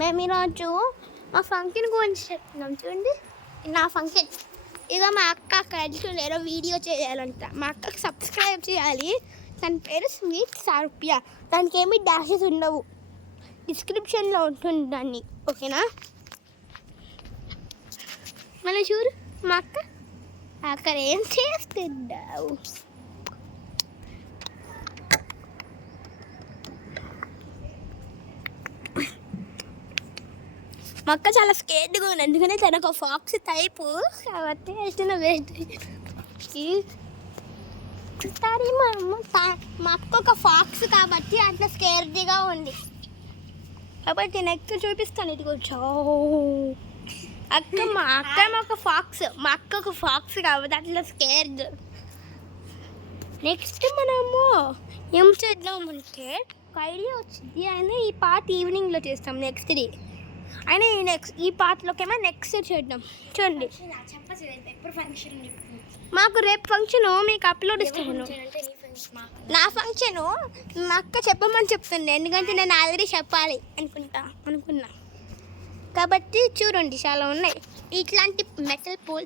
మేము ఈరోజు మా ఫంక్షన్ గురించి చెప్తున్నాం. చూడండి, నా ఫంక్షన్. ఇక మా అక్క కలిసి ఏదో వీడియో చేయాలంట. మా అక్కకి సబ్స్క్రైబ్ చేయాలి. తన పేరు స్వీట్ సార్పియా. దానికి ఏమి డాషెస్ ఉండవు, డిస్క్రిప్షన్లో ఉంటుంది దాన్ని. ఓకేనా? మళ్ళీ చూడు మా అక్క అక్కడ ఏం చేస్తున్నావు. మా అక్క చాలా స్కేర్డ్గా ఉంది, ఎందుకంటే తన ఒక ఫాక్స్ టైపు కాబట్టి వెళ్తున్న వేస్ట్. మా అక్క ఒక ఫాక్స్ కాబట్టి అట్లా స్కేర్డ్గా ఉంది. కాబట్టి నెక్స్ట్ చూపిస్తాను. ఇది కొంచెం మా అక్క ఒక ఫాక్స్, మా అక్క ఒక ఫాక్స్ కాబట్టి అట్లా స్కేర్డ్. నెక్స్ట్ మనము ఏం చేద్దామంటే ఒక ఐడియా వచ్చింది. అయినా ఈ పార్ట్ ఈవినింగ్లో చేస్తాం. నెక్స్ట్ డే అయినా ఈ పార్ట్లోకేమో నెక్స్ట్ చేద్దాం. చూడండి, మాకు రేపు ఫంక్షన్, మీకు అప్లోడ్ ఇస్తాను. నా ఫంక్షను మా అక్క చెప్పమని చెప్తుంది, ఎందుకంటే నేను ఆల్రెడీ చెప్పాలి అనుకున్నా. కాబట్టి చూడండి, చాలా ఉన్నాయి ఇట్లాంటి మెటల్ పోల్స్.